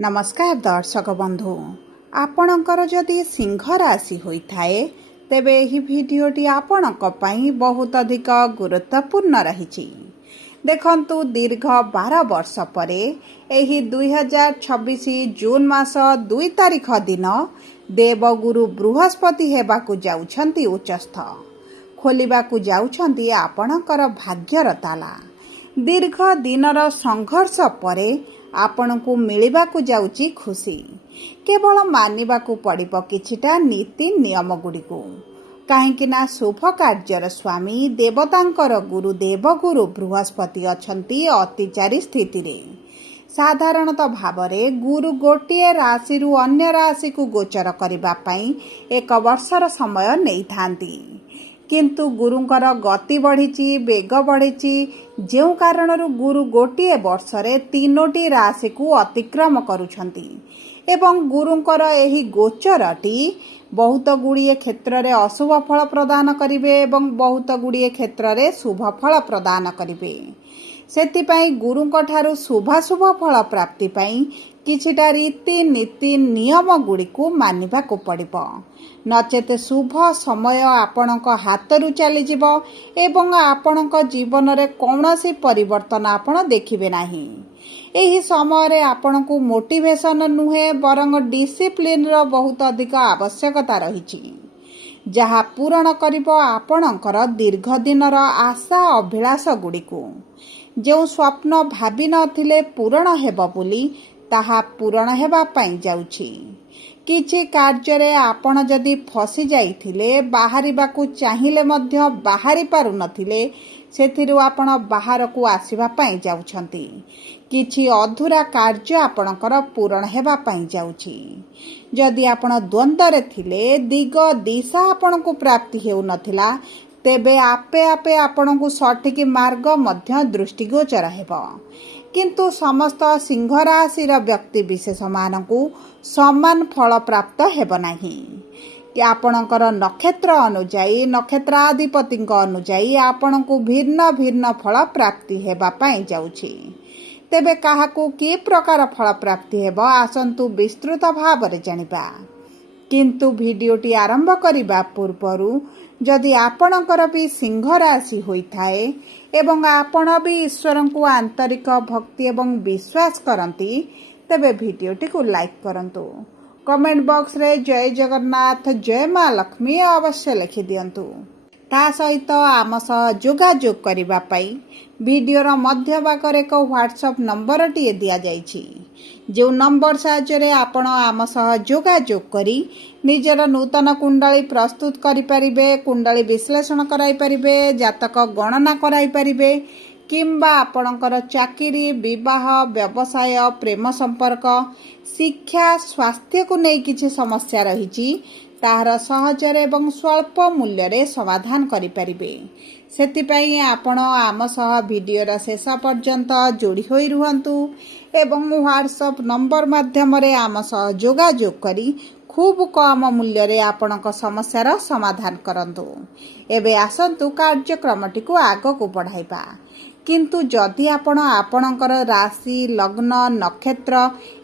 नमस्कार दर्शक बंधु आपणकर जदि सिंह राशि होइथाए तेबे एही भिडियोटी आपणक पई बहुत अधिक गुरुत्वपूर्ण रही। देखंतु दीर्घ 12 वर्ष परे एही 2026 जून मास 2 तारिख दिन देवगुरु बृहस्पति हेबाकु जाउछंती उच्चस्थ खोलिबाकु जाउछंती आपणकर भाग्यर ताला। दीर्घ दिनर संघर्ष परे आपणकु मिलिबाकु जाउची खुशी। केवल मानिबाकु पड़िबो किछिटा नीति नियम गुड़िकु काहेकि ना शुभ कार्यर स्वामी देवतांकर गुरु देवगुरु बृहस्पति अछंती अतिचारी स्थिति रे। साधारणतः भावरे गुरु गोटिए राशि रु अन्य राशि को गोचर करिबा पई एक वर्षर समय नै थांती, किंतु गुरुंकर गति बढ़ी बेग बढ़ी जो कारण गुरु गोटे वर्ष रे 3टी राशि को अतिक्रम करुछंती एवं गुरुंकर एही गोचरटी बहुत गुड़िए क्षेत्र में अशुभ फल प्रदान करिवे एवं बहुत गुड़िए क्षेत्र में शुभ फल प्रदान करिवे। सेतिपई गुरुंक ठारू शुभाशुभ फल प्राप्ति पई किछिटा रीति नीति नियम गुड़िकु मानिबाकु पड़िबो, नचेत शुभ समय आपणक हातरू चली जिवो एवं आपणक जीवन रे कौनसी परिवर्तन आपण देखिबे नाही। एही समय रे आपणकु मोटिवेशन नुहे बरंग डिसिप्लिन रो बहुत अधिक आवश्यकता रहिछि, जहा पूरण करिबो आपणकर दीर्घ दिनर आशा अभिलाष गुड़िकु। जो स्वप्न भाबी नथिले पूरण हेबो बोली ताहा पूरण हेबा पई जाउछि। किछि कार्य रे आपण जदि फसी जाइथिले बाहरिबाकु चाहिले मध्य बाहरी पारु नथिले सेथिरु आपण बाहर को आसीबा पई जाउछंती। किछि अधूरा कार्य आपणकर पूरण हेबा पई जाउछि। जदि आपण द्वंद्व रे थिले दिग दिशा आपण को प्राप्ति हेउ नथिला तेबे आपे आपे आपण को सठिक मार्ग मध्य दृष्टिगोचर हेबो, किंतु समस्त सिंह राशि व्यक्ति विशेष मानकु समान फल प्राप्त हेब नाही। कि आपणकर नक्षत्र अनुजाई नक्षत्राधिपति अनुजाई आपणकु भिन्न भिन्न फल प्राप्ति हेबा पई जाउछि। तेबे काहाकु कि प्रकार फल प्राप्ति हेबो आसंतु विस्तृत भाव रे जानिबा, किंतु भिडियोटी आरंभ करिबा पूर्वरु जदि आपणकर भी सिंह राशि होइथाए एवं आपण भी ईश्वर को आंतरिक भक्ति एवं विश्वास करती तेबे भिडियोटी को लाइक करंतु। कमेंट बॉक्स रे जय जगन्नाथ जय मां लक्ष्मी अवश्य लिखि दियंतु। ता सहित आम सह जोगाजोग करिबा पई वीडियोर मध्य भागरे एक व्हाट्सएप नंबर टी दिया जाइछि, जो नंबर साहाय्य आपण आम सह जोगाजोग करी निजर नूतन कुंडली प्रस्तुत करि परिबे, कुंडली विश्लेषण कराई परिबे, जातक गणना कराई परिबे, किंबा आपणकर चाकरी विवाह व्यवसाय प्रेम संपर्क शिक्षा स्वास्थ्य को नहीं किछि समस्या रहिछि ताहार सहजरे एवं स्वल्प मूल्य रे समाधान करि परिबे। सेतिपई आपण आम सह वीडियोर शेष पर्यंत जोड़ी होई रुहंतु एवं व्हाट्सएप नंबर माध्यम रे आम सह जोगाजोग करी खूब कम मूल्य रे आपणक समस्यार समाधान करंतु। एबे आसंतु कार्यक्रमटी को आग को बढ़ाइबा, किंतु जदि आपण आपणकर राशि लग्न नक्षत्र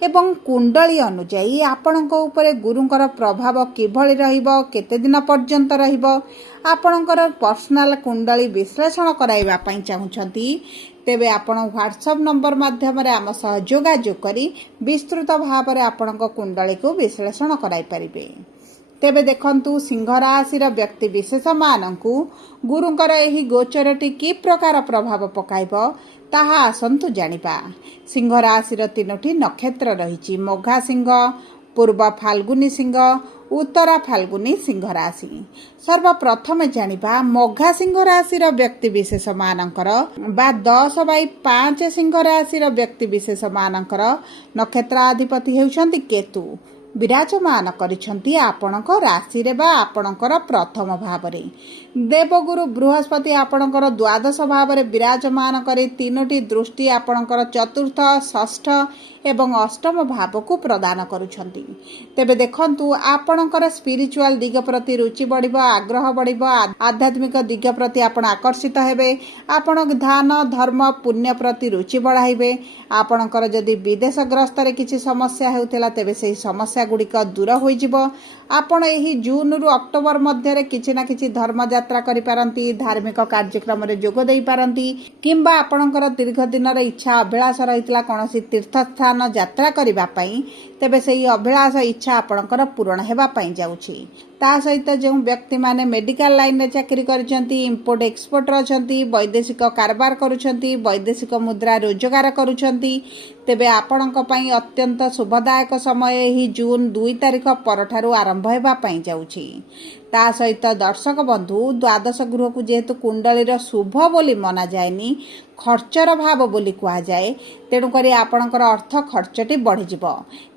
एवं कुंडली अनुजाई आपणक उपरे गुरुंकर प्रभाव किभଳି रहिबो केते दिन पर्यंत रहिबो आपणकर पर्सनल कुंडली विश्लेषण कराइबा पई चाहुछंती तेबे आपण व्हाट्सएप नंबर माध्यम रे आम सह जोगाजोग करी विस्तृत भाव रे आपणक कुंडली को विश्लेषण कराई परिबे। तेबे देखंतु सिंह राशि व्यक्ति विशेष मानकु गुरुंकर एही गोचरटी कि प्रकार प्रभाव पकाइबो ताहा आसंतु जानिबा। सिंह राशि 3टी नक्षत्र रहिछि, मोघा सिंह, पूर्व फाल्गुनी सिंह, उत्तरा फाल्गुनी सिंह राशि। सर्वप्रथम जानिबा मोघा सिंह राशि व्यक्ति विशेष मानकर बा 10/5 सिंह राशि व्यक्ति विशेष मानकर नक्षत्राधिपति हेउछंती केतु विराजमान करिछंती आपणक राशि रे बा आपणकर प्रथम भाव रे। देवगुरु बृहस्पति आपणकर द्वादश भाव रे विराजमान करे 3टी दृष्टि आपणकर चतुर्थ षष्ठ ଏବଂ ଅଷ୍ଟମ ଭାବକୁ ପ୍ରଦାନ କରୁଛନ୍ତି। ତେବେ ଦେଖନ୍ତୁ ଆପଣଙ୍କର ସ୍ପିରିଚୁଆଲ ଦିଗ ପ୍ରତି ରୁଚି ବଢ଼ିବ, ଆଗ୍ରହ ବଢ଼ିବ, ଆଧ୍ୟାତ୍ମିକ ଦିଗ ପ୍ରତି ଆପଣ ଆକର୍ଷିତ ହେବେ। ଆପଣ ଧ୍ୟାନ ଧର୍ମ ପୁଣ୍ୟ ପ୍ରତି ରୁଚି ବଢ଼ାଇବେ। ଆପଣଙ୍କର ଯଦି ବିଦେଶ ଗ୍ରସ୍ତରେ କିଛି ସମସ୍ୟା ହେଉଥିଲା ତେବେ ସେହି ସମସ୍ୟା ଗୁଡ଼ିକ ଦୂର ହୋଇଯିବ। ଆପଣ ଏହି ଜୁନରୁ ଅକ୍ଟୋବର ମଧ୍ୟରେ କିଛି ନା କିଛି ଧର୍ମଯାତ୍ରା କରିପାରନ୍ତି, ଧାର୍ମିକ କାର୍ଯ୍ୟକ୍ରମରେ ଯୋଗ ଦେଇପାରନ୍ତି, କିମ୍ବା ଆପଣଙ୍କର ଦୀର୍ଘ ଦିନର ଇଚ୍ଛା ଅଭିଳାଷ ରହିଥିଲା କୌଣସି ତୀର୍ଥସ୍ଥାନ ଯାତ୍ରା କରିବା ପାଇଁ, ତେବେ ସେହି ଅଭିଳାଷ ଇଚ୍ଛା ଆପଣଙ୍କର ପୂରଣ ହେବା ପାଇଁ ଯାଉଛି। ତା ସହିତ ଯେଉଁ ବ୍ୟକ୍ତିମାନେ ମେଡ଼ିକାଲ ଲାଇନରେ ଚାକିରି କରିଛନ୍ତି, ଇମ୍ପୋର୍ଟ ଏକ୍ସପୋର୍ଟର ଅଛନ୍ତି, ବୈଦେଶିକ କାରବାର କରୁଛନ୍ତି, ବୈଦେଶିକ ମୁଦ୍ରା ରୋଜଗାର କରୁଛନ୍ତି, ତେବେ ଆପଣଙ୍କ ପାଇଁ ଅତ୍ୟନ୍ତ ଶୁଭଦାୟକ ସମୟ ଏହି ଜୁନ 2 ତାରିଖ ପରଠାରୁ ଆରମ୍ଭ ହେବା ପାଇଁ ଯାଉଛି। ତା ସହିତ ଦର୍ଶକ ବନ୍ଧୁ, ଦ୍ୱାଦଶ ଗୃହକୁ ଯେହେତୁ କୁଣ୍ଡଳୀର ଶୁଭ ବୋଲି ମନାଯାଏନି, ଖର୍ଚ୍ଚର ଭାବ ବୋଲି କୁହାଯାଏ, ତେଣୁକରି ଆପଣଙ୍କର ଅର୍ଥ ଖର୍ଚ୍ଚଟି ବଢ଼ିଯିବ।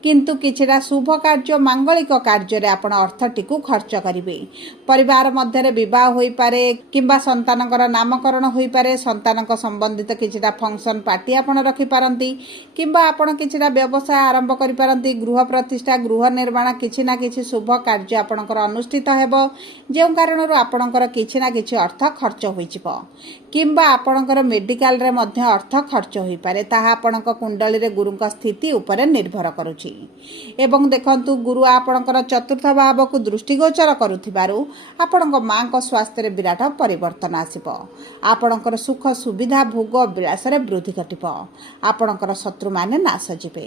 କିନ୍ତୁ କିଛିଟା ଶୁଭ କାର୍ଯ୍ୟ, ମାଙ୍ଗଳିକ କାର୍ଯ୍ୟରେ ଆପଣ ଅର୍ଥଟିକୁ ଖର୍ଚ୍ଚ କରିବେ। ପରିବାର ମଧ୍ୟରେ ବିବାହ ହୋଇପାରେ, କିମ୍ବା ସନ୍ତାନଙ୍କର ନାମକରଣ ହୋଇପାରେ, ସନ୍ତାନଙ୍କ ସମ୍ବନ୍ଧିତ କିଛିଟା ଫଙ୍କସନ ପାର୍ଟି ଆପଣ ରଖିପାରନ୍ତି, କିମ୍ବା ଆପଣ କିଛିଟା ବ୍ୟବସାୟ ଆରମ୍ଭ କରିପାରନ୍ତି, ଗୃହ ପ୍ରତିଷ୍ଠା, ଗୃହ ନିର୍ମାଣ, କିଛି ନା କିଛି ଶୁଭ କାର୍ଯ୍ୟ ଆପଣଙ୍କର ଅନୁଷ୍ଠିତ ହେବ, ଯେଉଁ କାରଣରୁ ଆପଣଙ୍କର କିଛି ନା କିଛି ଅର୍ଥ ଖର୍ଚ୍ଚ ହୋଇଯିବ। କିମ୍ବା ଆପଣଙ୍କର ମେଡ଼ିକାଲରେ ମଧ୍ୟ ଅର୍ଥ ଖର୍ଚ୍ଚ ହୋଇପାରେ, ତାହା ଆପଣଙ୍କ କୁଣ୍ଡଳୀରେ ଗୁରୁଙ୍କ ସ୍ଥିତି ଉପରେ ନିର୍ଭର କରୁଛି। ଏବଂ ଦେଖନ୍ତୁ, ଗୁରୁ ଆପଣଙ୍କର ଚତୁର୍ଥ ଭାବକୁ ଦୃଷ୍ଟିଗୋଚର କରୁଥିବାରୁ ଆପଣଙ୍କ ମାଙ୍କ ସ୍ୱାସ୍ଥ୍ୟରେ ବିରାଟ ପରିବର୍ତ୍ତନ ଆସିବ। ଆପଣଙ୍କର ସୁଖ ସୁବିଧା ଭୋଗ ବିଳାସରେ ବୃଦ୍ଧି ଘଟିବ। ଆପଣଙ୍କର ଶତ୍ରୁମାନେ ନାଶ ଯିବେ।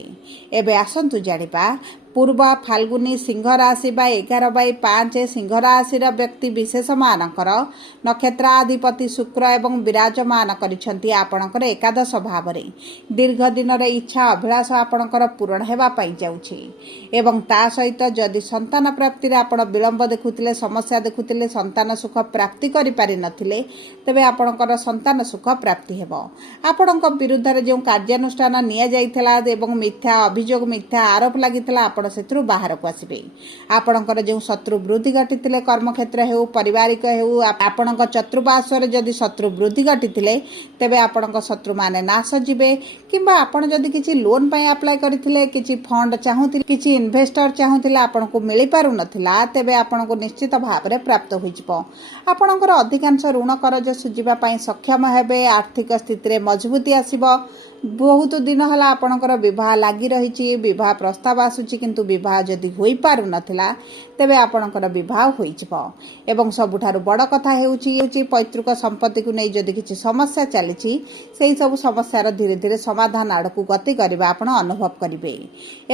ଏବେ ଆସନ୍ତୁ ଜାଣିବା ପୂର୍ବ ଫାଲ୍ଗୁନୀ ସିଂହ ରାଶି ବା 11/5 ସିଂହ ରାଶିର ବ୍ୟକ୍ତି ବିଶେଷମାନଙ୍କର ନକ୍ଷତ୍ରାଧିପତି ଶୁକ୍ର ଏବଂ ବିରାଜମାନ କରିଛନ୍ତି ଆପଣଙ୍କର ଏକାଦଶ ଭାବରେ। ଦୀର୍ଘ ଦିନର ଇଚ୍ଛା ଅଭିଳାଷ ଆପଣଙ୍କର ପୂରଣ ହେବା ପାଇଁ ଯାଉଛି। ଏବଂ ତା ସହିତ ଯଦି ସନ୍ତାନ ପ୍ରାପ୍ତିରେ ଆପଣ ବିଳମ୍ବ ଦେଖୁଥିଲେ, ସମସ୍ୟା ଦେଖୁଥିଲେ, ସନ୍ତାନ ସୁଖ ପ୍ରାପ୍ତି କରିପାରିନଥିଲେ, ତେବେ ଆପଣଙ୍କର ସନ୍ତାନ ସୁଖ ପ୍ରାପ୍ତି ହେବ। ଆପଣଙ୍କ ବିରୁଦ୍ଧରେ ଯେଉଁ କାର୍ଯ୍ୟାନୁଷ୍ଠାନ ନିଆଯାଇଥିଲା ଏବଂ ମିଥ୍ୟା ଅଭିଯୋଗ, ମିଥ୍ୟା ଆରୋପ ଲାଗିଥିଲା, ଆପଣ ସେଥିରୁ ବାହାରକୁ ଆସିବେ। ଆପଣଙ୍କର ଯେଉଁ ଶତ୍ରୁ ବୃଦ୍ଧି ଘଟିଥିଲେ, କର୍ମକ୍ଷେତ୍ର ହେଉ, ପାରିବାରିକ ହେଉ, ଆପଣଙ୍କ ଚତୁଃପାର୍ଶ୍ୱରେ ଯଦି ଶତ୍ରୁ ବୃଦ୍ଧି ଘଟିଥିଲେ, ତେବେ ଆପଣଙ୍କ ଶତ୍ରୁମାନେ ନାଶ ଯିବେ। କିମ୍ବା ଆପଣ ଯଦି କିଛି ଲୋନ୍ ପାଇଁ ଆପ୍ଲାଏ କରିଥିଲେ, କିଛି ଫଣ୍ଡ ଚାହୁଁଥିଲେ, କିଛି ଇନଭେଷ୍ଟର ଚାହୁଁଥିଲେ, ଆପଣଙ୍କୁ ମିଳିପାରୁନଥିଲା, ତେବେ ଆପଣଙ୍କୁ ନିଶ୍ଚିତ ଭାବରେ ପ୍ରାପ୍ତ ହୋଇଯିବ। ଆପଣଙ୍କର ଅଧିକାଂଶ ଋଣ କରଜ ସୁଝିବା ପାଇଁ ସକ୍ଷମ ହେବେ। ଆର୍ଥିକ ସ୍ଥିତିରେ ମଜବୁତି ଆସିବ। ବହୁତ ଦିନ ହେଲା ଆପଣଙ୍କର ବିବାହ ଲାଗି ରହିଛି, ବିବାହ ପ୍ରସ୍ତାବ ଆସୁଛି, କିନ୍ତୁ ବିବାହ ଯଦି ହୋଇପାରୁନଥିଲା, ତେବେ ଆପଣଙ୍କର ବିବାହ ହୋଇଯିବ। ଏବଂ ସବୁଠାରୁ ବଡ଼ କଥା ହେଉଛି ପୈତୃକ ସମ୍ପତ୍ତିକୁ ନେଇ ଯଦି କିଛି ସମସ୍ୟା ଚାଲିଛି, ସେହି ସବୁ ସମସ୍ୟାର ଧୀରେ ଧୀରେ ସମାଧାନ ଆଡ଼କୁ ଗତି କରିବା ଆପଣ ଅନୁଭବ କରିବେ।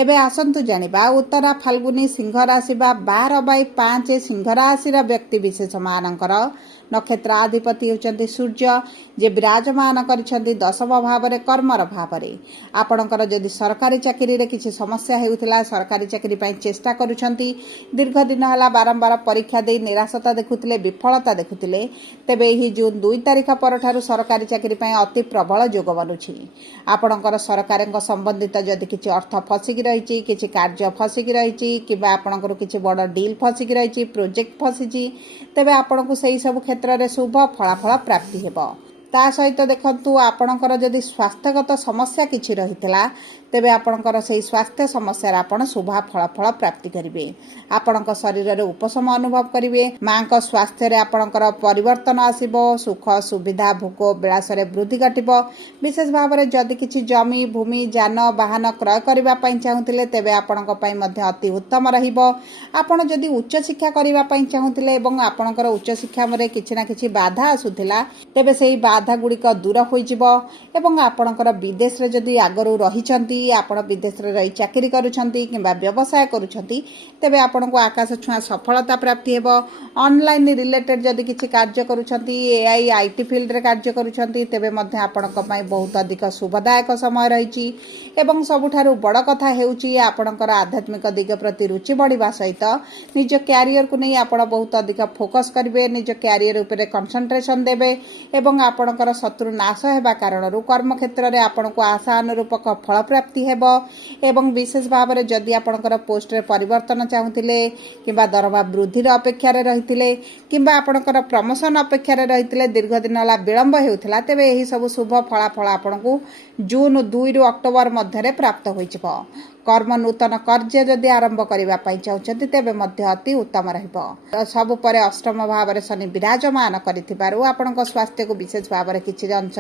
ଏବେ ଆସନ୍ତୁ ଜାଣିବା ଉତ୍ତରା ଫାଲ୍ଗୁନୀ ସିଂହ ରାଶି ବା 12/5 ସିଂହ ରାଶିର ବ୍ୟକ୍ତି ବିଶେଷମାନଙ୍କର ନକ୍ଷତ୍ରାଧିପତି ହେଉଛନ୍ତି ସୂର୍ଯ୍ୟ, ଯେ ବିରାଜମାନ କରିଛନ୍ତି ଦଶମ ଭାବରେ, କର୍ମର ଭାବରେ। ଆପଣଙ୍କର ଯଦି ସରକାରୀ ଚାକିରିରେ କିଛି ସମସ୍ୟା ହେଉଥିଲା, ସରକାରୀ ଚାକିରି ପାଇଁ ଚେଷ୍ଟା କରୁଛନ୍ତି, ଦୀର୍ଘ ଦିନ ହେଲା ବାରମ୍ବାର ପରୀକ୍ଷା ଦେଇ ନିରାଶତା ଦେଖୁଥିଲେ, ବିଫଳତା ଦେଖୁଥିଲେ, ତେବେ ଏହି ଜୁନ 2 ତାରିଖ ପରଠାରୁ ସରକାରୀ ଚାକିରି ପାଇଁ ଅତି ପ୍ରବଳ ଯୋଗ ବନୁଛି। ଆପଣଙ୍କର ସରକାରଙ୍କ ସମ୍ବନ୍ଧିତ ଯଦି କିଛି ଅର୍ଥ ଫସିକି ରହିଛି, କିଛି କାର୍ଯ୍ୟ ଫସିକି ରହିଛି, କିମ୍ବା ଆପଣଙ୍କର କିଛି ବଡ଼ ଡିଲ୍ ଫସିକି ରହିଛି, ପ୍ରୋଜେକ୍ଟ ଫସିଛି, ତେବେ ଆପଣଙ୍କୁ ସେହି ସବୁ କ୍ଷେତ୍ରରେ ଶୁଭ ଫଳାଫଳ ପ୍ରାପ୍ତି ହେବ। ତା ସହିତ ଦେଖନ୍ତୁ, ଆପଣଙ୍କର ଯଦି ସ୍ୱାସ୍ଥ୍ୟଗତ ସମସ୍ୟା କିଛି ରହିଥିଲା, ତେବେ ଆପଣଙ୍କର ସେହି ସ୍ୱାସ୍ଥ୍ୟ ସମସ୍ୟାରେ ଆପଣ ଶୁଭ ଫଳାଫଳ ପ୍ରାପ୍ତି କରିବେ। ଆପଣଙ୍କ ଶରୀରରେ ଉପଶମ ଅନୁଭବ କରିବେ। ମାଙ୍କ ସ୍ୱାସ୍ଥ୍ୟରେ ଆପଣଙ୍କର ପରିବର୍ତ୍ତନ ଆସିବ। ସୁଖ ସୁବିଧା ଭୋଗ ବିଳାସରେ ବୃଦ୍ଧି ଘଟିବ। ବିଶେଷ ଭାବରେ ଯଦି କିଛି ଜମି ଭୂମି ଯାନବାହନ କ୍ରୟ କରିବା ପାଇଁ ଚାହୁଁଥିଲେ, ତେବେ ଆପଣଙ୍କ ପାଇଁ ମଧ୍ୟ ଅତି ଉତ୍ତମ ରହିବ। ଆପଣ ଯଦି ଉଚ୍ଚଶିକ୍ଷା କରିବା ପାଇଁ ଚାହୁଁଥିଲେ ଏବଂ ଆପଣଙ୍କର ଉଚ୍ଚଶିକ୍ଷାରେ କିଛି ନା କିଛି ବାଧା ଆସୁଥିଲା, ତେବେ ସେହି ବାଧା ଗୁଡ଼ିକ ଦୂର ହୋଇଯିବ। ଏବଂ ଆପଣଙ୍କର ବିଦେଶରେ ଯଦି ଆଗରୁ ରହିଛନ୍ତି, ଆପଣ ବିଦେଶରେ ରହି ଚାକିରି କରୁଛନ୍ତି କିମ୍ବା ବ୍ୟବସାୟ କରୁଛନ୍ତି, ତେବେ ଆପଣଙ୍କୁ ଆକାଶ ଛୁଆଁ ସଫଳତା ପ୍ରାପ୍ତି ହେବ। ଅନଲାଇନ୍ ରିଲେଟେଡ୍ ଯଦି କିଛି କାର୍ଯ୍ୟ କରୁଛନ୍ତି, AI IT ଫିଲ୍ଡରେ କାର୍ଯ୍ୟ କରୁଛନ୍ତି, ତେବେ ମଧ୍ୟ ଆପଣଙ୍କ ପାଇଁ ବହୁତ ଅଧିକ ଶୁଭଦାୟକ ସମୟ ରହିଛି। ଏବଂ ସବୁଠାରୁ ବଡ଼ କଥା ହେଉଛି ଆପଣଙ୍କର ଆଧ୍ୟାତ୍ମିକ ଦିଗ ପ୍ରତି ରୁଚି ବଢ଼ିବା ସହିତ ନିଜ କ୍ୟାରିୟରକୁ ନେଇ ଆପଣ ବହୁତ ଅଧିକ ଫୋକସ୍ କରିବେ, ନିଜ କ୍ୟାରିୟର ଉପରେ କନସେଣ୍ଟ୍ରେସନ୍ ଦେବେ ଏବଂ ଆପଣ आपणकर शत्रु नाश हेबा कारणरू कर्म क्षेत्र में आपको आशा अनुरूपक फल प्राप्ति हेब एवं विशेष भाव में जदि आपणकर पोस्ट रे परिवर्तन चाहूले कि दरमा वृद्धि अपेक्षा रही कि आपणकर प्रमोशन अपेक्षा रही दीर्घ दिन है विलंब होता तेज यही सब शुभ फलाफल आपन को जून 2 रु अक्टोबर मध्य प्राप्त हो कर्म नूतन कार्य जदि आरंभ करने चाहते तेज अति उत्तम रब पर अष्टम भाव में शनि विराजमान कर स्वास्थ्य को विशेष भाव में किसी अंश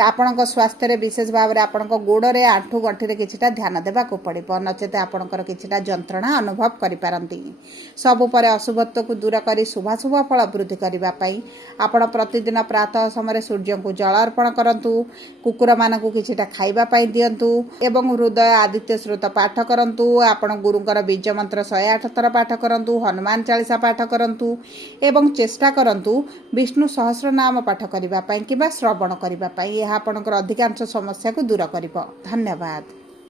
आपण स्वास्थ्य रे विशेष भाव में आपण गोड़े आंठू गंठी किछिटा ध्यान देवा पड़ो नचेत आपणकर किछिटा जंत्रणा अनुभव करिपारंती सबु पर अशुभत्व को दूर कर शुभाशुभ फल वृद्धि करने आपण प्रतिदिन प्रातः समय सूर्य को जल अर्पण करंतु कुकुर मान किछिटा खाइबा पई दियंतु एवं हृदय आदित्य स्रोत पाठ करंतु आपण गुरुंकर बीज मंत्र 108 थर पाठ करंतु हनुमान चालीसा पाठ करंतु एवं चेष्टा करंतु विष्णु सहस्र नाम पाठ करने कि श्रवण करने यह आपणकर अधिकांश समस्या को दूर करिब। धन्यवाद।